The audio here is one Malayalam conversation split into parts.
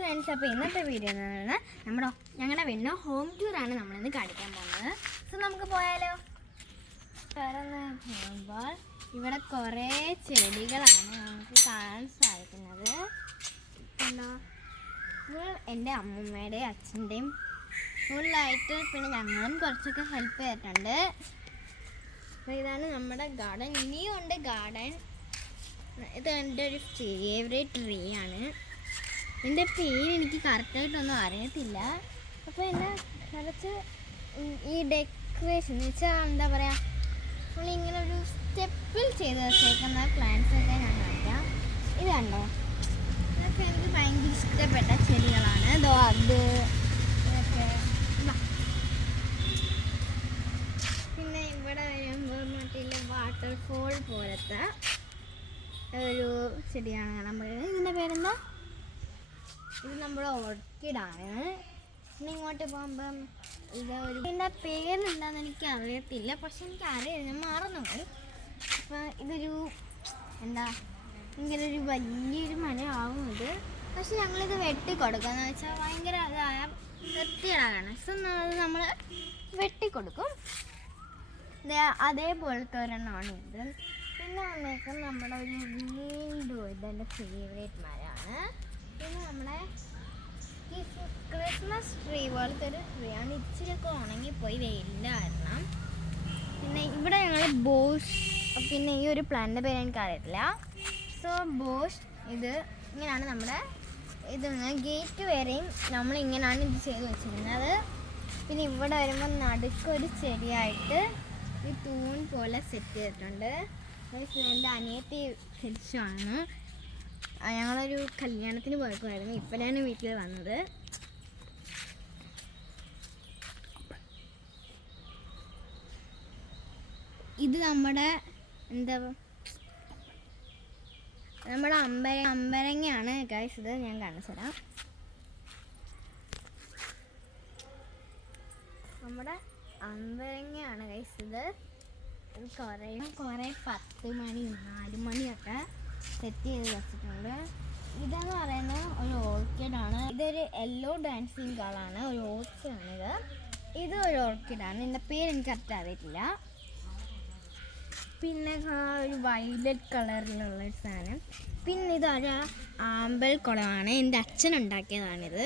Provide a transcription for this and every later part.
ഫ്രണ്ട്സ്, അപ്പോൾ ഇന്നത്തെ വീഡിയോ എന്ന് പറയുന്നത് ഞങ്ങളുടെ വരുന്ന ഹോം ടൂറാണ് നമ്മളിന്ന് കാണിക്കാൻ പോകുന്നത്. സോ നമുക്ക് പോയാലോ? തുറന്ന് പോകുമ്പോൾ ഇവിടെ കുറേ ചെടികളാണ് നമുക്ക് കാണാൻ സാധിക്കുന്നത്. കണ്ടോ, എൻ്റെ അമ്മൂമ്മയുടെയും അച്ഛൻ്റെയും ഫുള്ളായിട്ട്, പിന്നെ ഞങ്ങളും കുറച്ചൊക്കെ ഹെൽപ്പ് ചെയ്തിട്ടുണ്ട്. അപ്പോൾ ഇതാണ് നമ്മുടെ ഗാർഡൻ. ഇനിയും ഉണ്ട് ഗാർഡൻ. ഇത് എൻ്റെ ഒരു ഫേവറേറ്റ് ട്രീ ആണ്. എൻ്റെ പേര് എനിക്ക് കറക്റ്റായിട്ടൊന്നും അറിയത്തില്ല. അപ്പോൾ എൻ്റെ കുറച്ച് ഈ ഡെക്കറേഷൻ എന്ന് വെച്ചാൽ എന്താ പറയുക, നമ്മളിങ്ങനെ ഒരു സ്റ്റെപ്പിൽ ചെയ്ത് വെച്ചേക്കുന്ന പ്ലാന്റ്സൊക്കെ ഞാൻ കാണിക്കാം. ഇത് കണ്ടോ, ഇതൊക്കെ എനിക്ക് ഭയങ്കര ഇഷ്ടപ്പെട്ട ചെടികളാണ്. ഇതോ അത് ഇതൊക്കെ. പിന്നെ ഇവിടെ വരുമ്പോൾ മറ്റേ വാട്ടർഫോൾ പോലത്തെ ഒരു ചെടിയാണ് കാണാൻ പറയുന്നത്. ഇതിൻ്റെ പേരെന്താ? ഇത് നമ്മുടെ ഓർക്കിഡാണ്. പിന്നെ ഇങ്ങോട്ട് പോകുമ്പം ഇതിൻ്റെ പേരെന്താണെന്ന് എനിക്ക് അറിയത്തില്ല, പക്ഷെ എനിക്ക് അറിയാം, ഞാൻ മറന്നുപോയി. അപ്പം ഇതൊരു എന്താ, ഇങ്ങനെ ഒരു വലിയൊരു മരമാവും ഇത്. പക്ഷെ ഞങ്ങളിത് വെട്ടിക്കൊടുക്കുക വെച്ചാൽ ഭയങ്കര വൃത്തിയാണ്. സോ നമ്മൾ വെട്ടിക്കൊടുക്കും. അതേപോലത്തെ ഒരെണ്ണമാണ് ഇത്. പിന്നെ വന്നേക്കും നമ്മുടെ ഒരു വീണ്ടും ഇതെൻ്റെ ഫേവറേറ്റ് മരമാണ്. പിന്നെ നമ്മുടെ ഈ ക്രിസ്മസ് ട്രീ പോലത്തെ ഒരു ട്രീ ആണ്. ഇച്ചിരിയൊക്കെ ഉണങ്ങിപ്പോയി വെയിലിൻ്റെ കാരണം. പിന്നെ ഇവിടെ ഞങ്ങൾ ബോഷ്, പിന്നെ ഈ ഒരു പ്ലാന്റിൻ്റെ പേര് എനിക്ക് അറിയത്തില്ല. സോ ബോഷ് ഇത് ഇങ്ങനെയാണ് നമ്മുടെ ഇത് ഗേറ്റ് വരെയും നമ്മളിങ്ങനെയാണ് ഇത് ചെയ്ത് വെച്ചിരുന്നത്. പിന്നെ ഇവിടെ വരുമ്പോൾ നടുക്കൊരു ചെടിയായിട്ട് ഈ തൂൺ പോലെ സെറ്റ് ചെയ്തിട്ടുണ്ട്. എൻ്റെ അനിയത്തി ക്ഷണിച്ചാണ്. ഞങ്ങളൊരു കല്യാണത്തിന് പോയപ്പോഴായിരുന്നു, ഇപ്പോഴാണ് വീട്ടിൽ വന്നത്. ഇത് നമ്മുടെ എന്താ, നമ്മുടെ അമ്പരങ്ങയാണ് ഗൈസ്. ഇത് ഞാൻ കാണിച്ചു തരാം. നമ്മുടെ അമ്പരങ്ങയാണ് ഗൈസ്. ഇത് കുറേ 10 മണി 4 മണിയൊക്കെ സെറ്റ് ചെയ്ത് വെച്ചിട്ടുണ്ട്. ഇതെന്ന് പറയുന്നത് ഒരു ഓർക്കിഡാണ്. ഇതൊരു യെല്ലോ ഡാൻസിങ് കളറാണ്, ഒരു ഓർക്കിഡാണിത്. ഇത് ഒരു ഓർക്കിഡാണ്, ഇതിൻ്റെ പേര് എനിക്ക് കറക്റ്റ് അറിയത്തില്ല. പിന്നെ ഒരു വയലറ്റ് കളറിലുള്ള ഒരു സാധനം. പിന്നെ ഇതൊരു ആമ്പൽ കുളമാണ്, എൻ്റെ അച്ഛൻ ഉണ്ടാക്കിയതാണിത്.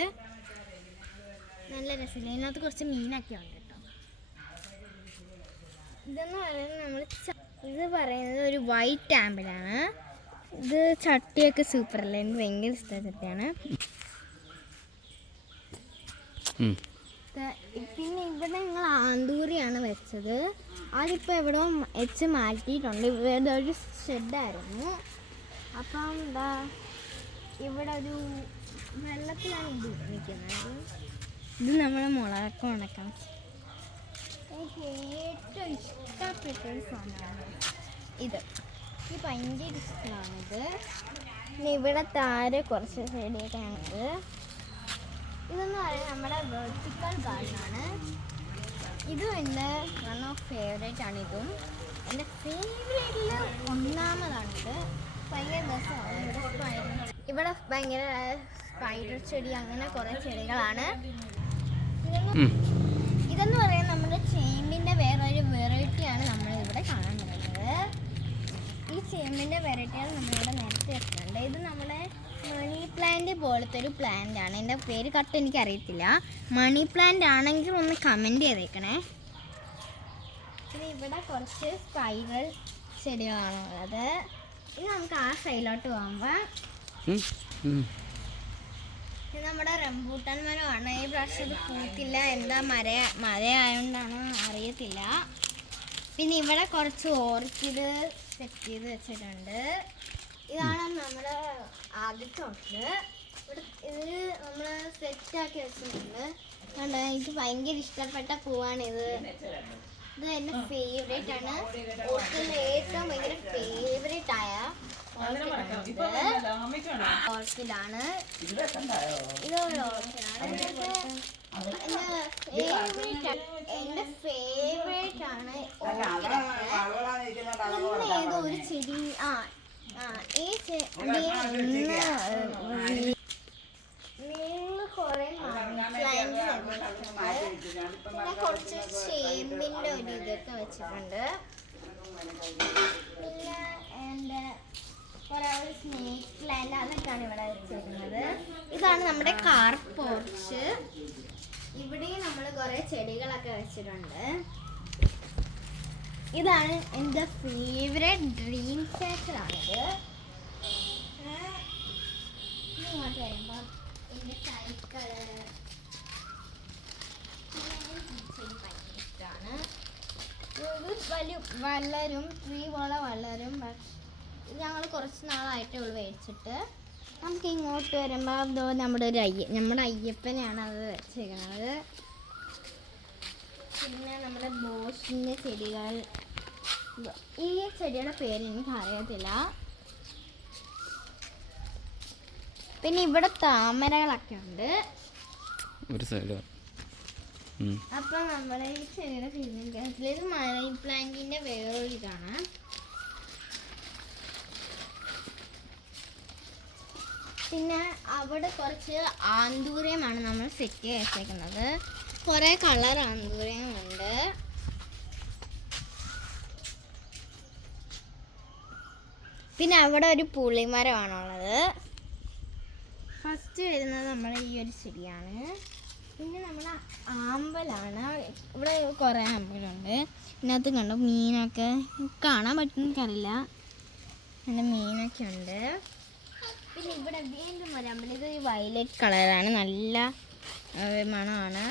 നല്ല രസമില്ല, ഇതിനകത്ത് കുറച്ച് മീനൊക്കെ ഉണ്ട് കേട്ടോ. ഇതെന്ന് പറയുന്നത് ഇത് പറയുന്നത് ഒരു വൈറ്റ് ആമ്പിളാണ്. ഇത് ചട്ടിയൊക്കെ സൂപ്പറല്ലേ, എനിക്ക് ഭയങ്കര ഇഷ്ടമായ ചട്ടിയാണ്. പിന്നെ ഇവിടെ ഞങ്ങൾ ആന്തൂറിയാണ് വെച്ചത്. അതിപ്പോൾ എവിടെ വെച്ച് മാറ്റിയിട്ടുണ്ട്. ഇവിടെ ഒരു ഷെഡായിരുന്നു. അപ്പം എന്താ, ഇവിടെ ഒരു വെള്ളത്തിലാണ് ഇത് നിൽക്കുന്നത്. ഇത് നമ്മുടെ മുളകൊക്കെ ഉണക്കാം. എനിക്ക് ഏറ്റവും ഇഷ്ടപ്പെട്ടൊരു സാധനമാണ് ഇത്. എനിക്ക് ഭയങ്കര ഇഷ്ടമാണിത്. പിന്നെ ഇവിടെ താരെ കുറച്ച് ചെടിയൊക്കെ ഞങ്ങൾക്ക്. ഇതെന്ന് പറയുന്നത് നമ്മുടെ വെർട്ടിക്കൽ ഗാർഡനാണ്. ഇതും എൻ്റെ വൺ ഓഫ് ഫേവറേറ്റ് ആണ്. ഇതും എൻ്റെ ഫേവറേറ്റിൽ ഒന്നാമതാണിത്. ഭയങ്കര രസമാണ്. ഇവിടെ ഭയങ്കര സ്പൈഡർ ചെടി, അങ്ങനെ കുറേ ചെടികളാണ്. ഇതെന്ന് പറയുന്നത് നമ്മുടെ ചേമ്പിൻ്റെ വേറൊരു വെറൈറ്റിയാണ് നമ്മളിവിടെ കാണാൻ പറ്റുന്നത്. ഈ ചേമ്പിൻ്റെ വെറൈറ്റിയാണ് നമ്മളിവിടെ നേരത്തെ വെച്ചിട്ടുണ്ട്. ഇത് നമ്മുടെ മണി പ്ലാന്റ് പോലത്തെ ഒരു പ്ലാന്റ് ആണ്. എൻ്റെ പേര് കറക്റ്റ് എനിക്ക് അറിയത്തില്ല. മണി പ്ലാന്റ് ആണെങ്കിൽ ഒന്ന് കമൻറ്റ് ചെയ്തേക്കണേ. പിന്നെ ഇവിടെ കുറച്ച് സ്പൈറൽ ചെടികളാണുള്ളത്. ഇത് നമുക്ക് ആ സൈഡിലോട്ട് പോകുമ്പോൾ ഇത് നമ്മുടെ റംബൂട്ടാൻ മരമാണ്. ഈ പ്രാവശ്യം ഇത് പൂത്തില്ല, എന്താ മഴയായതുകൊണ്ടാണ് അറിയത്തില്ല. പിന്നെ ഇവിടെ കുറച്ച് ഓർക്കിഡ് സെറ്റ് ചെയ്ത് വെച്ചിട്ടുണ്ട്. ഇതാണ് നമ്മുടെ ആദ്യത്തെ ഓർക്കിഡ്. ഇവിടെ ഇതിൽ നമ്മൾ സെറ്റാക്കി വെച്ചിട്ടുണ്ട്. കണ്ടോ, എനിക്ക് ഭയങ്കര ഇഷ്ടപ്പെട്ട പൂവാണിത്. ഇത് എൻ്റെ ഫേവറേറ്റ് ആണ്. ഓർക്കിഡിൽ ഏറ്റവും ഭയങ്കര ഫേവറേറ്റ് ആയ ഓർക്കിഡാണ്. ഇതൊരു ഓർക്കിഡാണ്, എൻ്റെ ഫേവറേറ്റ് ആണ്. ഏതോ ഒരു ചെടി ഈ വെച്ചിട്ടുണ്ട്. പിന്നെ എൻ്റെ കുറേ സ്നേക്ക് പ്ലാന്റ് അതൊക്കെയാണ് ഇവിടെ വെച്ചിരിക്കുന്നത്. ഇതാണ് നമ്മുടെ കാർ പോർച്ച്. ഇവിടെയും നമ്മൾ കുറേ ചെടികളൊക്കെ വെച്ചിട്ടുണ്ട്. ഇതാണ് എൻ്റെ ഫേവറേറ്റ് ഡ്രീം ക്യാച്ചറാണിത്. ഇങ്ങോട്ട് വരുമ്പോൾ എൻ്റെ സൈക്കിള് ഇഷ്ടമാണ്. ഇത് വളരും, ട്രീ പോലെ വളരും. ഞങ്ങൾ കുറച്ച് നാളായിട്ടേ ഉള്ളൂ മേടിച്ചിട്ട്. നമുക്ക് ഇങ്ങോട്ട് വരുമ്പോൾ അതോ നമ്മുടെ അയ്യപ്പനെയാണ് അത് വെച്ചിരിക്കുന്നത്. പിന്നെ നമ്മുടെ ബോസിൻ്റെ ചെടികൾ. ഈ ചെടിയുടെ പേര് എനിക്ക് അറിയത്തില്ല. പിന്നെ ഇവിടെ താമരകളൊക്കെ ഉണ്ട് ഒരു സൈഡ്. അപ്പം നമ്മുടെ ഈ ചെടിയുടെ ഫീലിംഗ് ഇത് മണി പ്ലാന്റിന്റെ വേറൊരു ഇതാണ്. പിന്നെ അവിടെ കുറച്ച് ആന്തൂര്യമാണ് നമ്മൾ സെറ്റ് ചെയ്ത് വെച്ചേക്കുന്നത്. കുറേ കളർ ആന്തൂര്യമുണ്ട്. പിന്നെ അവിടെ ഒരു പുളിമരമാണുള്ളത്. ഫസ്റ്റ് വരുന്നത് നമ്മുടെ ഈ ഒരു ചെടിയാണ്. പിന്നെ നമ്മൾ ആമ്പലാണ്. ഇവിടെ കുറേ ആമ്പലുണ്ട്. ഇതിനകത്ത് കണ്ടോ മീനൊക്കെ കാണാൻ പറ്റുന്നറിയില്ല. നല്ല മീനൊക്കെ ഉണ്ട്. പിന്നെ ഇവിടെ വീണ്ടും ഒരു അമ്പലം. ഇത് വയലറ്റ് കളറാണ്, നല്ല മണമാണ്.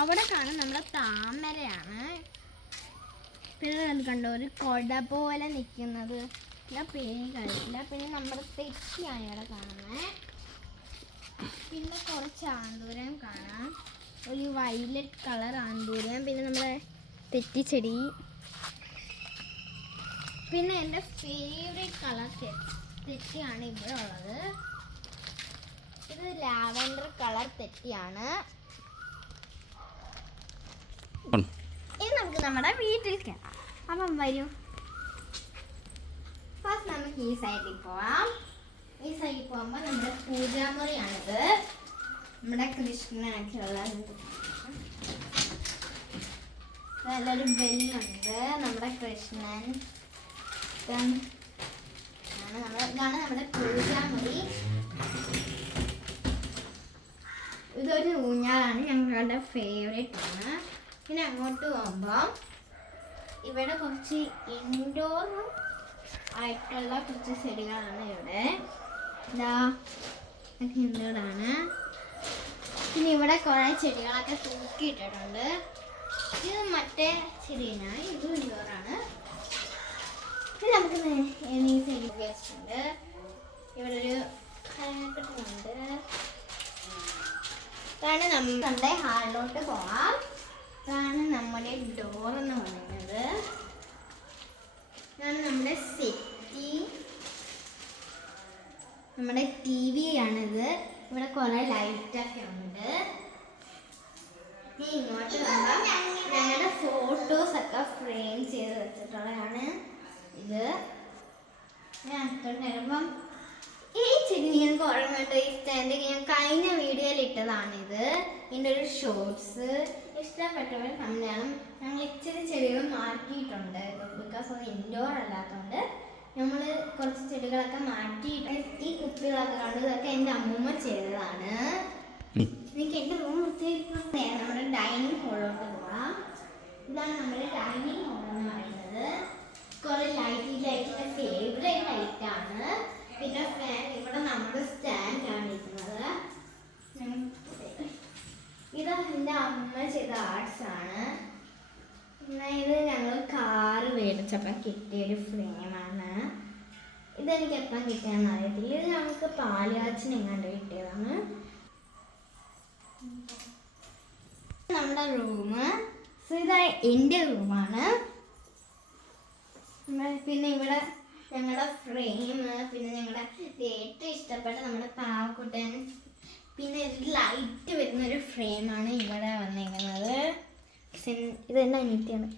അവിടെ കാണാൻ നമ്മുടെ താമരയാണ്. പിന്നെ അത് കണ്ടോ ഒരു കൊട പോലെ നിൽക്കുന്നത്. പേര് കഴിച്ചില്ല. പിന്നെ നമ്മുടെ തെറ്റിയാണ് ഇവിടെ കാണുന്നത്. പിന്നെ കുറച്ച് ആന്തൂരം കാണാം, ഒരു വയലറ്റ് കളർ ആന്തൂരം. പിന്നെ നമ്മുടെ തെറ്റിച്ചെടി. പിന്നെ എൻ്റെ ഫേവറേറ്റ് കളർ തെറ്റിയാണ് ഇവിടെ ഉള്ളത്. ഇത് ലാവൻഡർ കളർ തെറ്റിയാണ്. ഇത് നമുക്ക് നമ്മുടെ വീട്ടിൽ കയറാം. അപ്പം വരൂ. ഫസ്റ്റ് നമുക്ക് ഈ സൈഡിൽ പോവാം. ഈ സൈഡിൽ പോകുമ്പോൾ നമ്മുടെ പൂജാമുറിയാണിത്. നമ്മുടെ കൃഷ്ണനൊക്കെ ഉള്ളത്. നല്ലൊരു ബെല്ലുണ്ട്. നമ്മുടെ കൃഷ്ണൻ ഇതാണ് നമ്മുടെ പൂജാമുറി. ഇതൊരു ഊഞ്ഞാലാണ്, ഞങ്ങളുടെ ഫേവറേറ്റ് ആണ്. പിന്നെ അങ്ങോട്ട് പോകുമ്പോൾ ഇവിടെ കുറച്ച് ഇൻഡോർ ആയിട്ടുള്ള കുറച്ച് ചെടികളാണ് ഇവിടെ. ഇൻഡോറാണ്. പിന്നെ ഇവിടെ കുറേ ചെടികളൊക്കെ തൂക്കിയിട്ടിട്ടുണ്ട്. ഇത് മറ്റേ ചെടിയാണ്, ഇത് ഇൻഡോറാണ്. പിന്നെ നമുക്ക് ഈ ചെടി വെച്ചിട്ടുണ്ട്. ഇവിടെ ഒരു കലക്കെട്ടുണ്ട്. ഇതാണ് നമ്മുടെ ഹാളിലോട്ട് പോവാം. ഇതാണ് നമ്മുടെ ഡോർ എന്ന് പറയുന്നത്. ഇതാണ് നമ്മുടെ സെറ്റി, നമ്മുടെ TV ആണിത്. ഇവിടെ കുറേ ലൈറ്റൊക്കെ ഉണ്ട്. ഇങ്ങോട്ട് വന്നാൽ ഞങ്ങളുടെ ഫോട്ടോസൊക്കെ ഫ്രെയിം ചെയ്ത് വെച്ചിട്ടുള്ളതാണ് ഇത്. ഞാൻ അടുത്തോട്ട് വരുമ്പം ഈ ചെടി നിങ്ങൾക്ക് ഓർമ്മയുണ്ട്, ഈ സ്റ്റാൻഡ് ഞാൻ കഴിഞ്ഞ വീഡിയോയിൽ ഇട്ടതാണിത്. ഇതിൻ്റെ ഒരു ഷോർട്സ് ഇഷ്ടപ്പെട്ടവർ കണ്ടാലും ഞങ്ങൾ ഇച്ചിരി ചെടികൾ മാറ്റിയിട്ടുണ്ട്. ബിക്കോസ് അത് ഇൻഡോർ അല്ലാത്തതുകൊണ്ട് നമ്മൾ കുറച്ച് ചെടികളൊക്കെ മാറ്റിയിട്ട് ഈ കുപ്പികളൊക്കെ കണ്ടു. ഇതൊക്കെ എൻ്റെ അമ്മൂമ്മ ചെയ്തതാണ്. എനിക്ക് എൻ്റെ റൂം വൃത്തിയായിരിക്കും. നമ്മുടെ ഡൈനിങ് ഹോളിലോട്ട് പോകാം. ഇതാണ് നമ്മുടെ ഡൈനിങ് ഹോൾ എന്ന് പറയുന്നത്. കുറേ ലൈറ്റിൻ്റെ ഫേവറേറ്റ് ലൈറ്റാണ്. പിന്നെ ഫാൻ. ഇവിടെ നമ്മുടെ സ്റ്റാൻഡാണ് ഇരിക്കുന്നത്. ഇത് എൻ്റെ അമ്മ ചെയ്ത ആർട്സാണ്. പിന്നെ ഇത് ഞങ്ങൾ കാറ് മേടിച്ചപ്പോൾ കിട്ടിയൊരു ഫ്രെയിമാണ്. ഇതെനിക്ക് എപ്പം കിട്ടിയെന്ന് അറിയത്തില്ല. ഇത് ഞങ്ങൾക്ക് പാലുകാച്ചിന് എങ്ങാണ്ട് കിട്ടിയതാണ്. നമ്മുടെ റൂമ്. ഇത് എൻ്റെ റൂമാണ്. പിന്നെ ഇവിടെ ഞങ്ങളുടെ ഫ്രെയിം. പിന്നെ ഞങ്ങളുടെ ഏറ്റവും ഇഷ്ടപ്പെട്ട നമ്മുടെ പാവക്കുട്ടൻ. പിന്നെ ഇതിൽ ലൈറ്റ് വരുന്നൊരു ഫ്രെയിമാണ് ഇവിടെ വന്നിരിക്കുന്നത്. ഇതെൻ്റെ അനിയത്തിയാണ്.